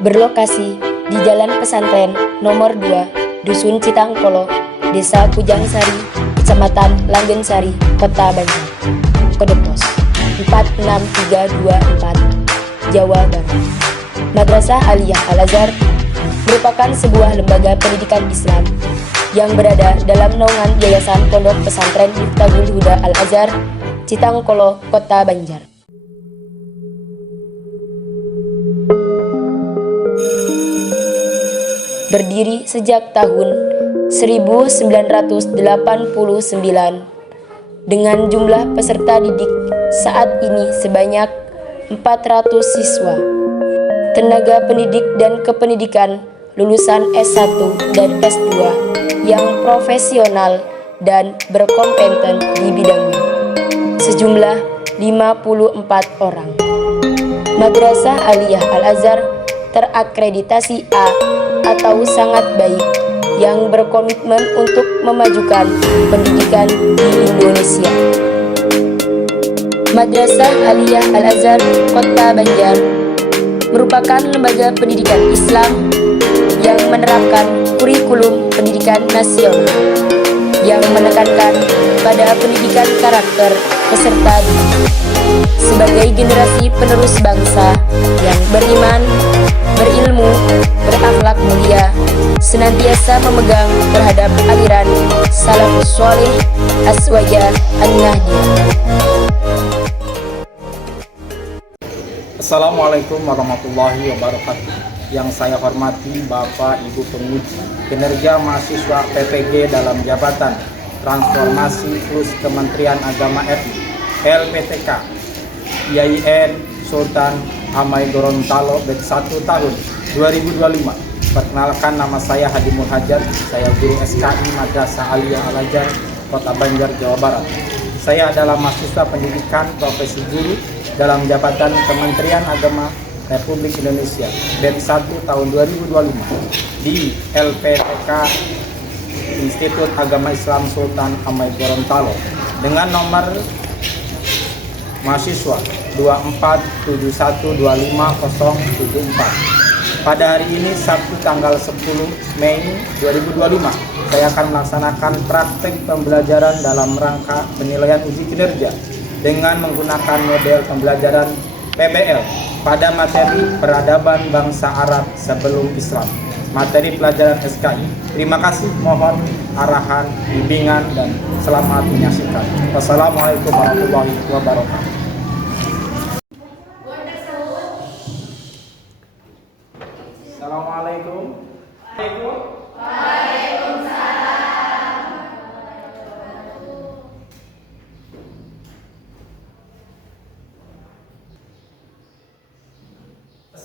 berlokasi di Jalan Pesantren Nomor 2, Dusun Citangkolo, Desa Pujangsari, Kecamatan Langgensari, Kota Banjar. Kode pos 46324, Jawa Barat. Madrasah Aliyah Al-Azhar merupakan sebuah lembaga pendidikan Islam yang berada dalam naungan Yayasan Pondok Pesantren Miftahul Huda Al-Azhar, Citangkolo, Kota Banjar. Berdiri sejak tahun 1989 dengan jumlah peserta didik saat ini sebanyak 400 siswa. Tenaga pendidik dan kependidikan lulusan S1 dan S2 yang profesional dan berkompeten di bidangnya sejumlah 54 orang. Madrasah Aliyah Al-Azhar terakreditasi A atau sangat baik yang berkomitmen untuk memajukan pendidikan di Indonesia. Madrasah Aliyah Al-Azhar Kota Banjar merupakan lembaga pendidikan Islam yang menerapkan kurikulum pendidikan nasional yang menekankan pada pendidikan karakter peserta didik sebagai generasi penerus bangsa yang beriman, berilmu, berakhlak mulia, senantiasa memegang terhadap aliran salafus sholih aswaja an-nahdiyah. Assalamualaikum warahmatullahi wabarakatuh. Yang saya hormati Bapak Ibu Penguji Kinerja Mahasiswa PPG dalam Jabatan Transformasi Plus Kementerian Agama RI LPTK IAIN Sultan Hamai Gorontalo Bed 1 tahun 2025. Perkenalkan, nama saya Hadi Muhajir, saya guru SKI Madrasah Aliyah Al-Azhar Kota Banjar, Jawa Barat. Saya adalah mahasiswa pendidikan profesi guru dalam Jabatan Kementerian Agama Republik Indonesia Bed 1 tahun 2025 di LPTK Institut Agama Islam Sultan Hamai Gorontalo dengan nomor mahasiswa 247125074. Pada hari ini Sabtu tanggal 10 Mei 2025, saya akan melaksanakan praktek pembelajaran dalam rangka penilaian uji kinerja dengan menggunakan model pembelajaran PBL pada materi peradaban bangsa Arab sebelum Islam, materi pelajaran SKI. Terima kasih, mohon arahan, bimbingan, dan selamat menyaksikan. Wassalamualaikum warahmatullahi wabarakatuh. Assalamualaikum.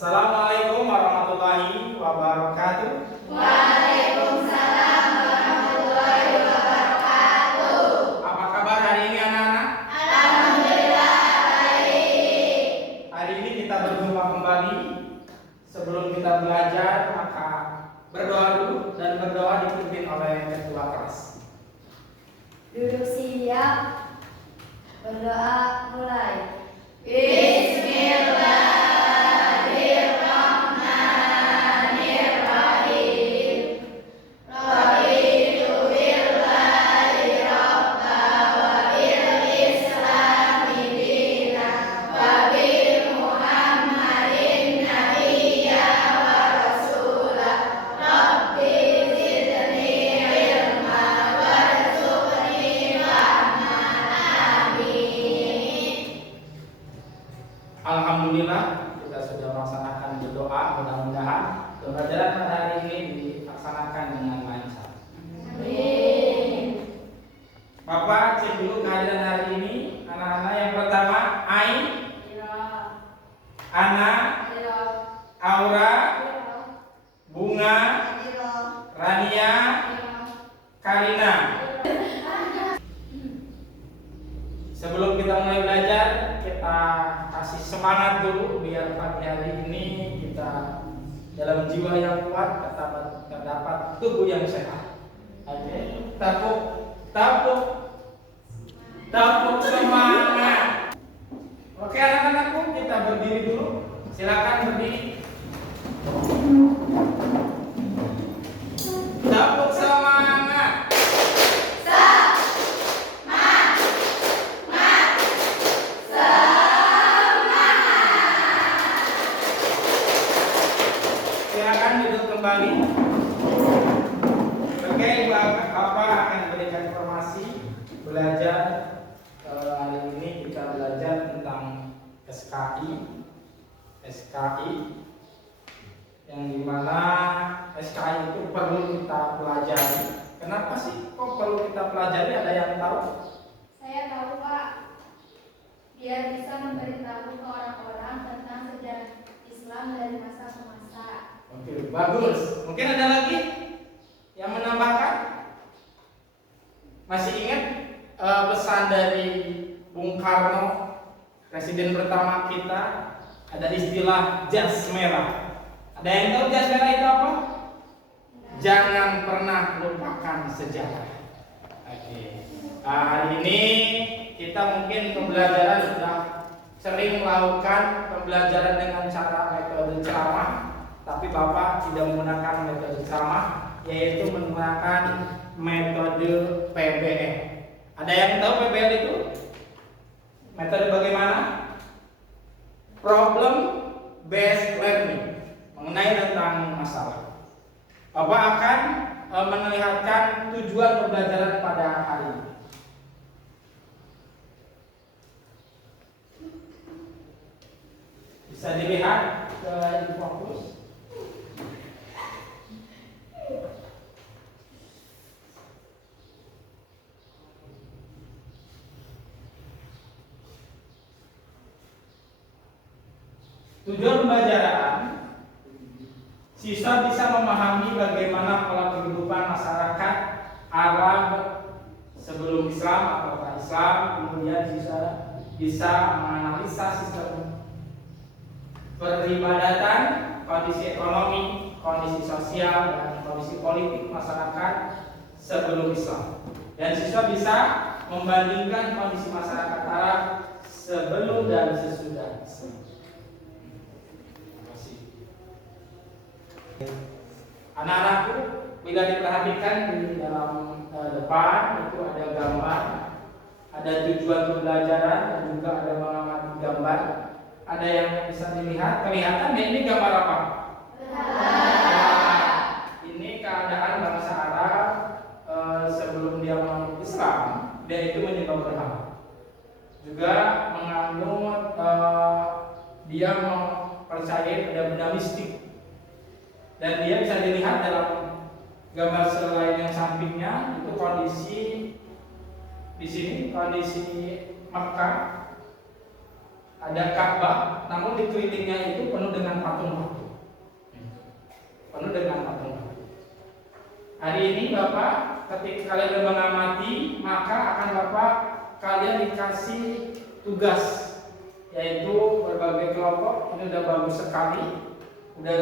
Assalamualaikum warahmatullahi wabarakatuh. Waalaikumsalam warahmatullahi wabarakatuh. Apa kabar hari ini anak-anak? Alhamdulillah baik. Hari ini kita berjumpa kembali. Sebelum kita belajar, maka berdoa dulu, dan berdoa dipimpin oleh ketua kelas. Duduk siap. Berdoa mulai. Alhamdulillah kita sudah melaksanakan berdoa. Mudah-mudahan pembelajaran pada hari ini dilaksanakan dengan lancar. Amin. Bapak cek dulu kehadiran hari ini. Anak-anak yang pertama, Ai, Ana, Aura, Bunga, Rania, Karina. Sebelum kita mulai belajar, kita kasih semangat dulu biar pagi hari ini kita dalam jiwa yang kuat, terdapat tubuh yang sehat. Oke, tepuk semangat. Oke anak-anakku, kita berdiri dulu. Silakan berdiri. kembali. Oke, Bapak akan memberikan informasi belajar. Hari ini kita belajar tentang SKI yang dimana SKI itu perlu kita pelajari. Kenapa sih kok perlu kita pelajari? Ada yang tahu? Saya tahu, Pak. Biar bisa memberitahu ke orang-orang tentang sejarah Islam dari masa ke masa. Oke, bagus. Mungkin ada lagi yang menambahkan? Masih ingat pesan dari Bung Karno, presiden pertama kita, ada istilah jas merah. Ada yang tahu jas merah itu apa? Jangan pernah lupakan sejarah. Oke. Hari ini kita mungkin pembelajaran sudah sering melakukan pembelajaran dengan cara metode ceramah, tapi Bapak tidak menggunakan metode ceramah, yaitu menggunakan metode PBL. Ada yang tahu PBL itu? Metode bagaimana? Problem based learning, mengenai tentang masalah. Bapak akan melihatkan tujuan pembelajaran pada hari ini. Bisa dilihat ke fokus. Tujuan pembelajaran, siswa bisa memahami bagaimana pola kehidupan masyarakat Arab sebelum Islam atau Islam, kemudian siswa bisa menganalisa sistem peribadatan, kondisi ekonomi, kondisi sosial, dan kondisi politik masyarakat sebelum Islam. Dan siswa bisa membandingkan kondisi masyarakat Arab sebelum dan sesudah Islam. Anak-anakku, bila diperhatikan di dalam depan itu ada gambar, ada tujuan pembelajaran dan juga ada mengamati gambar. Ada yang bisa dilihat, kelihatan ya, ini gambar apa? Nah, ini keadaan bangsa Arab sebelum dia menganut Islam, dia itu menyembah berhala. Juga menganut dia mempercayai pada benda mistik. Dan dia bisa dilihat dalam gambar selain yang sampingnya itu kondisi di sini, kondisi Makkah. Ada Ka'bah, namun di kelilingnya itu penuh dengan patung-patung. Penuh dengan patung-patung. Hari ini Bapak, ketika kalian mengamati, maka akan Bapak kalian dikasih tugas, yaitu berbagai kelompok. Ini udah bagus sekali. Udah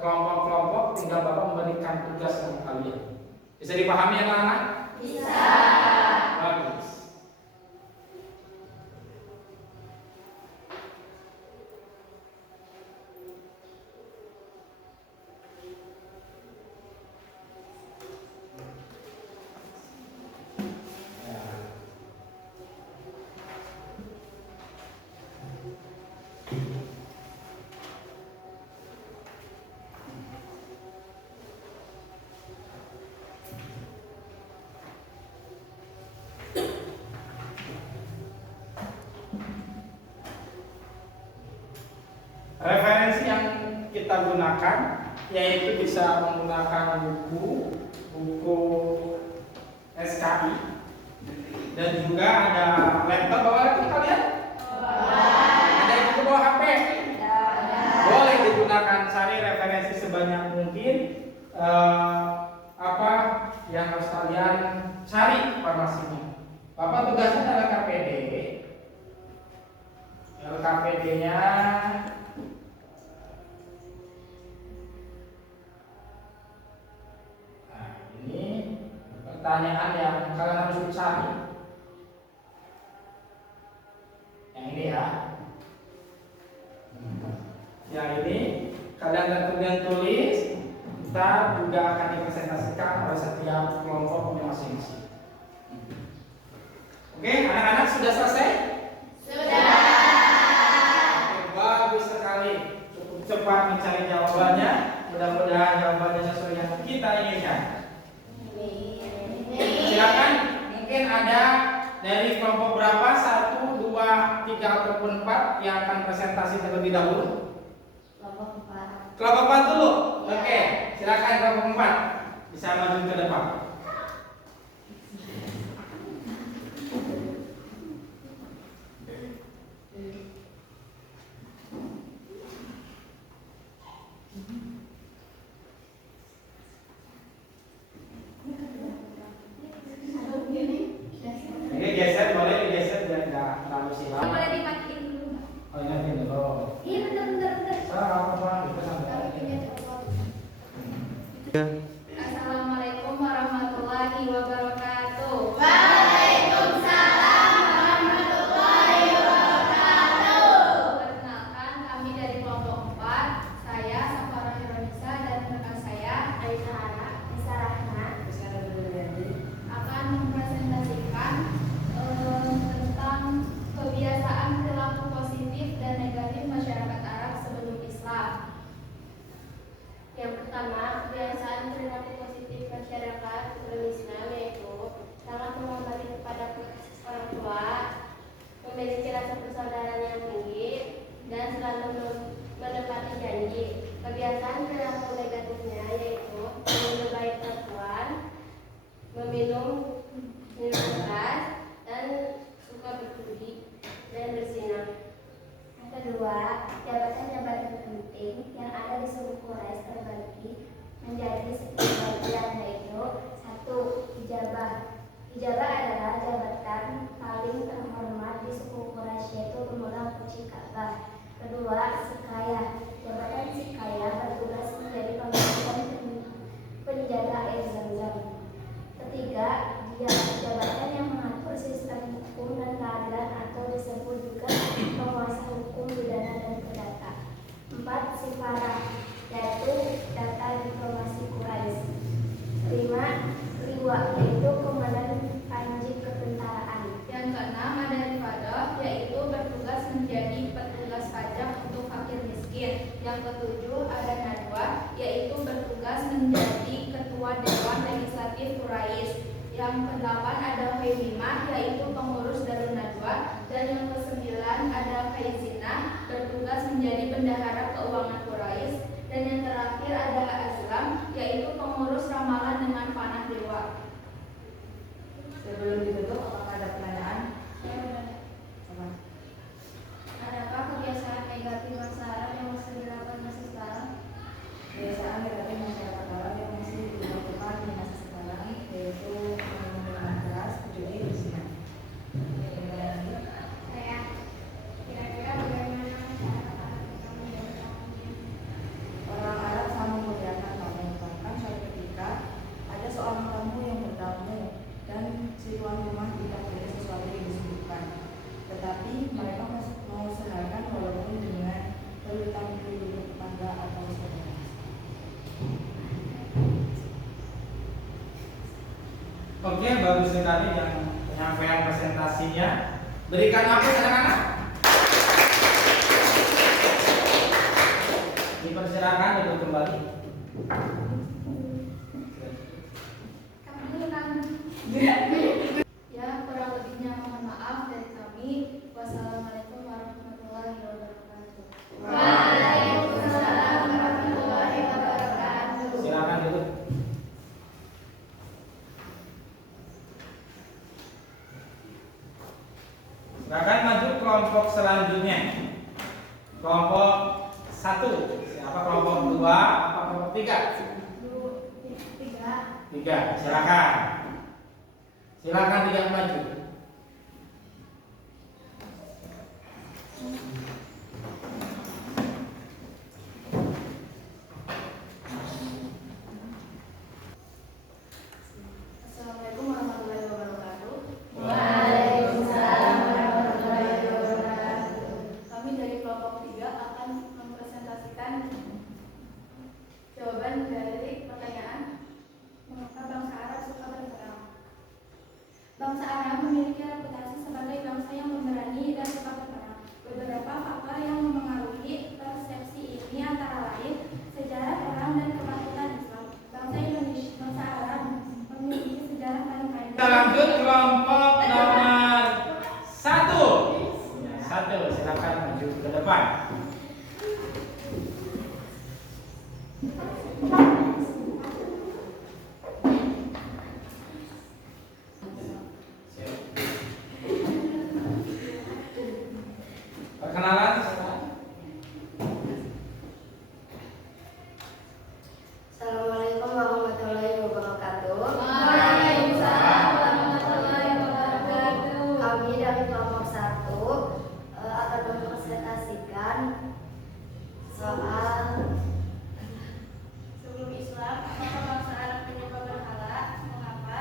kelompok-kelompok, tinggal Bapak memberikan tugas sama kalian. Bisa dipahami ya anak-anak? Bisa. Bagus. Referensi yang kita gunakan yaitu bisa menggunakan buku SKI, dan juga ada laptop. Bawa laptop kalian? Ada yang ke bawah HP? Boleh digunakan, cari referensi sebanyak mungkin. Apa yang harus kalian cari informasinya. Bapak tugasnya adalah KPD. KPD-nya pertanyaan yang kalian harus cari. Yang ini ya. Yang ini kalian kemudian tulis. Ntar juga akan dipresentasikan oleh setiap kelompoknya masing-masing. Oke, anak-anak sudah selesai? Sudah. Oke, bagus sekali. Cukup cepat. cepat mencari jawabannya. Mudah-mudahan jawabannya sesuai yang kita inginkan. Silakan, mungkin ada dari kelompok berapa, 1, 2, 3 ataupun 4 yang akan presentasi terlebih dahulu. Kelompok 4 dulu. Oke, silakan kelompok 4 bisa maju ke depan. Oke, geser, boleh digeser biar nggak terlalu silau. Boleh dimatiin dulu nggak? Oh, ini dulu. Iya bentar. Apa itu sampai. Assalamualaikum warahmatullahi wabarakatuh. Perkenalkan, kami dari kelompok 4. Saya Safarah Hironisa dan rekan saya Aisyah Rahman akan mempresentasikan tentang kebiasaan perilaku positif dan negatif masyarakat Arab sebelum Islam. Yang pertama, kebiasaan perilaku positif masyarakat sebelum Islam yaitu sangat menghormati kepada orang tua, memiliki rasa persaudaraan yang tinggi, dan selalu menepati janji. Kebiasaan perilaku negatifnya yaitu meminum baik perempuan, meminum minuman keras, dan suka berjudi dan berzinah. Yang kedua, jabatan-jabatan penting yang ada di suku Quraisy terbagi menjadi sekian bagian, yaitu 1. Hijabah. Hijabah adalah jabatan paling terhormat di suku Quraisy, yaitu pemegang kunci Ka'bah. Kedua, Sikayah. Jabatan Sikayah bertugas menjadi pengurus dan penjaga air Zam-Zam. Ketiga, jabatan yang mengatur sistem hukum dan keadilan atau disebut juga penguasa hukum, pidana, dan perdata. 4. Sifarah, yaitu data diplomasi Quraisy. 5. Liwa, yaitu komandan panji ketentaraan. Yang keenam ada Rifadah, yaitu bertugas menjadi petugas pajak untuk fakir miskin. Yang ketujuh ada Nadwa, yaitu bertugas menjadi ketua Dewan Legislatif Quraisy. Yang kedelapan ada Khaimimah, yaitu pengurus Darun Nadwa. Dan yang kesembilan ada Kaizinah, bertugas menjadi bendahara keuangan Quraisy. Dan yang terakhir ada Azlam, yaitu pengurus ramalan dengan panah dewa. Sebelum ditutup, apakah ada pertanyaan? Adakah kebiasaan negatif masa Arab yang masih dilakukan masa sekarang? Kebiasaan negatif masyarakat Arab yang masih dilakukan di masa sekarang yaitu minum minuman keras, judi, berzina. Saya kira-kira bagaimana masyarakat Arab yang menjalankan Orang Arab sama memuliakan tamu, bahkan suatu ketika ada seorang tamu yang bertamu dan si tuan rumah tidak boleh sesuatu yang disebutkan, tetapi mereka masih mengusahakan walaupun dengan berhutang budi tetangga atau saudara. Oke, bagus sekali yang penyampaian presentasinya. Berikan aplaus anak-anak. Dipersilakan duduk kembali. Ya, kurang lebihnya mohon maaf dari kami. Wassalamualaikum warahmatullahi wabarakatuh. Waalaikumsalam warahmatullahi wabarakatuh. Silakan duduk. Silakan maju kelompok selanjutnya. Kelompok 1. Siapa kelompok 2? Apa kelompok 3? 3. Silakan. Silakan tidak maju. Assalamualaikum warahmatullahi wabarakatuh. Waalaikumsalam warahmatullahi wabarakatuh. Kami dari kelompok 3 akan mempresentasikan jawaban dari pertanyaan mengapa bangsa Arab suka berperang. Bangsa Arab lanjut kelompok nomor 1. Silakan maju ke depan. Perkenalan. Assalamualaikum warahmatullahi wabarakatuh. Waalaikumsalam warahmatullahi wabarakatuh. Kami dari kelompok 1 akan mempresentasikan soal sebelum Islam, apakah bangsa Arab menyembah berhala? Mengapa?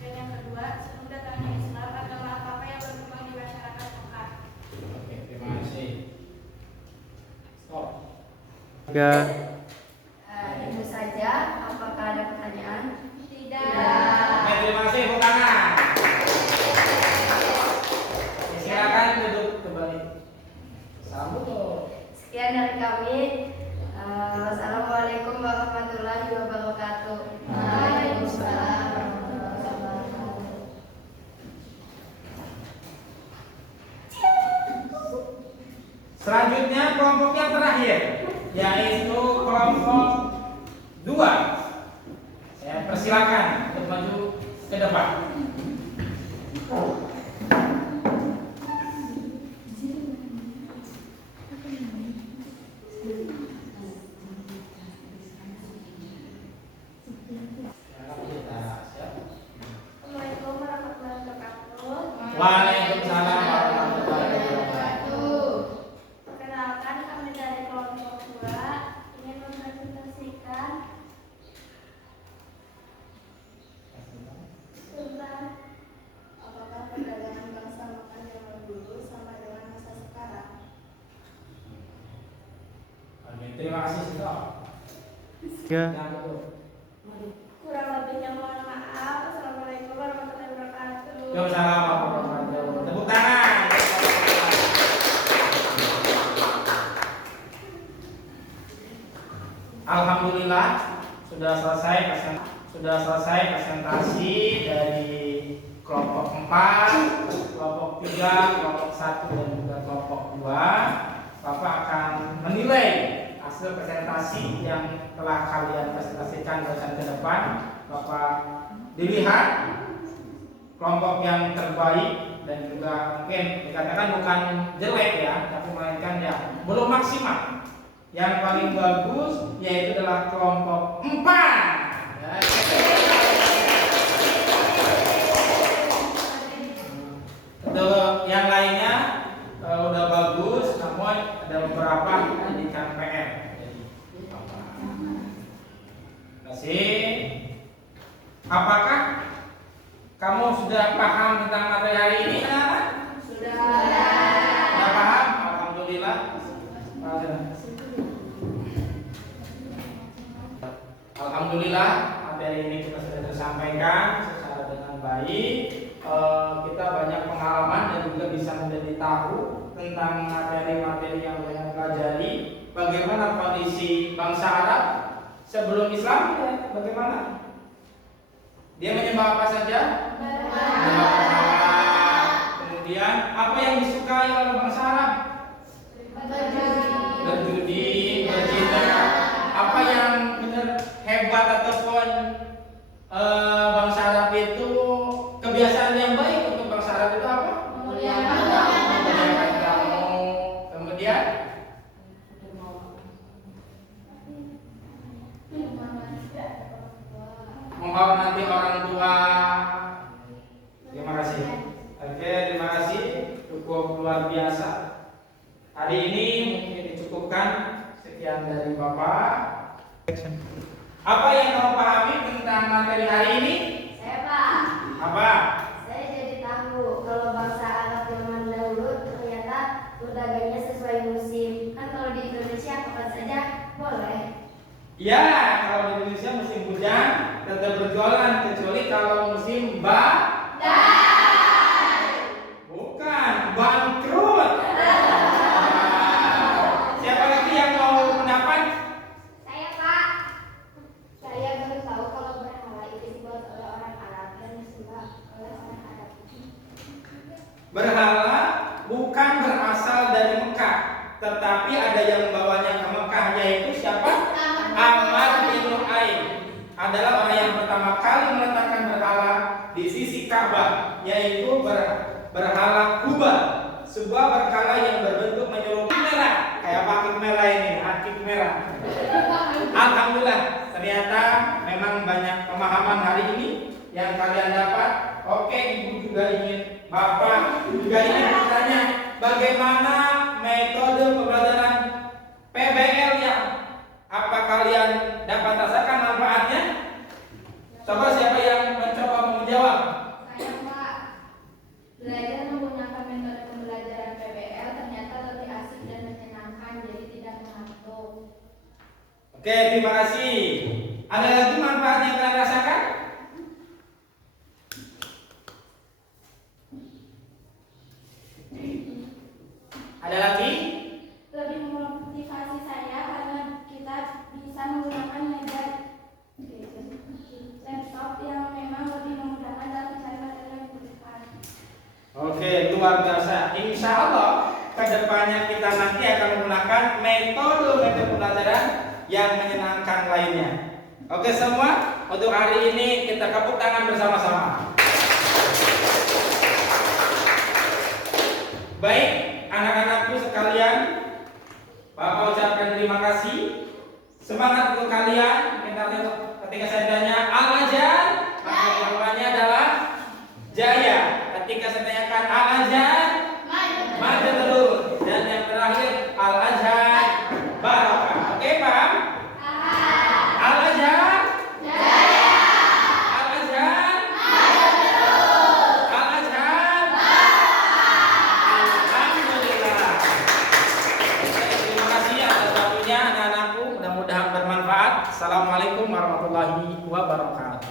Dan yang kedua, sebelum datangnya Islam, agama apa yang berkembang di masyarakat Mekah? Oke, terima kasih. Stop. Itu saja. Apakah ada pertanyaan? Oke, terima kasih, tepuk tangan. Oke, silakan duduk kembali. Sambut. Sekian dari kami. Assalamualaikum warahmatullahi wabarakatuh. Waalaikumsalam warahmatullahi wabarakatuh. Selanjutnya kelompok yang terakhir, yaitu kelompok 2. Saya persilakan untuk maju ke depan. Assalamualaikum warahmatullahi wabarakatuh. Waalaikumsalam warahmatullahi wabarakatuh. Perkenalkan, kami dari kelompok 2 ingin mempresentasikan tentang apakah perdagangan bangsa Mekah zaman dulu sama dengan masa sekarang. Oke, terima kasih Sito. Kurang lebihnya mohon maaf. Assalamualaikum warahmatullahi wabarakatuh. Waalaikumsalam warahmatullahi wabarakatuh. Tepuk tangan. Alhamdulillah sudah selesai presentasi dari kelompok 4, kelompok 3, kelompok 1 dan juga kelompok 2. Bapak akan menilai hasil presentasi yang telah kalian presentasikan barusan ke depan. Bapak dilihat kelompok yang terbaik dan juga mungkin dikatakan bukan jelek ya, tapi melainkan ya belum maksimal. Yang paling bagus yaitu adalah kelompok 4. Untuk yang lainnya udah bagus, namun ada beberapa jadikan PR. Terima kasih. Apakah kamu sudah paham tentang materi hari ini, anak-anak? Sudah paham? Alhamdulillah. Alhamdulillah materi ini kita sudah tersampaikan secara dengan baik. Kita banyak pengalaman dan juga bisa menjadi tahu tentang materi-materi yang banyak pelajari. Bagaimana kondisi bangsa Arab sebelum Islam? Ya, bagaimana? Dia menyembah apa saja? Menyembah berhala. Kemudian apa yang disukai oleh bangsa Arab? Berjudi, berzina. Apa yang benar hebat ataupun bangsa Arab itu kebiasaan yang baik untuk bangsa Arab itu apa? Memuliakan tamu. Kemudian menghormati orang tua. Terima kasih. Oke, terima kasih. Cukup luar biasa. Hari ini mungkin dicukupkan. Sekian dari Bapak. Apa yang kamu pahami tentang materi hari ini? Saya Pak. Apa? Saya jadi tahu kalau bangsa Arab zaman dahulu ternyata berdagangnya sesuai musim. Kan kalau di Indonesia kapan saja boleh. Ya, kalau di Indonesia musim hujan tetap berjualan kecuali kalau musim bukan bangkrut. Siapa lagi yang mau pendapat? Saya Pak. Saya baru tahu kalau berhala itu dibuat oleh orang Arab dan disembah oleh orang adalah orang yang pertama kali meletakkan berhala di sisi Ka'bah, yaitu berhala Hubal, sebuah berhala yang berbentuk menyerupai merah, kayak akik merah ini, akik merah. Alhamdulillah, ternyata memang banyak pemahaman hari ini yang kalian dapat. Oke, ibu juga ingin, bapak juga ingin bertanya, bagaimana metode pembelajaran PBL yang apa kalian dapat rasakan manfaatnya? Coba siapa yang mencoba menjawab? Saya Pak, belajar menggunakan metode pembelajaran PBL ternyata lebih asik dan menyenangkan, jadi tidak mengantuk. Oke, terima kasih. Ada lagi manfaat yang kalian rasakan? Ada lagi? Lebih memotivasi saya karena kita bisa menggunakan media laptop yang memang lebih memudahkan dalam mencari materi yang dibutuhkan. Oke, luar biasa. Insya Allah kedepannya kita nanti akan menggunakan metode pembelajaran yang menyenangkan lainnya. Oke semua, untuk hari ini kita tepuk tangan bersama-sama. Baik, anak-anakku sekalian, Bapak ucapkan terima kasih. Semangat untuk kalian. Ketika saya tanya Al-Azhar, maka jawabannya adalah jaya. Ketika saya tanyakan Al-Azhar, maju terus. Dan yang terakhir Al-Azhar barokah. Oke, paham? Al-Azhar jaya. Al-Azhar maju terus. Al-Azhar alhamdulillah. Oke, terima kasih atas waktunya anak-anakku. Mudah-mudahan bermanfaat. Assalamualaikum warahmatullahi wabarakatuh.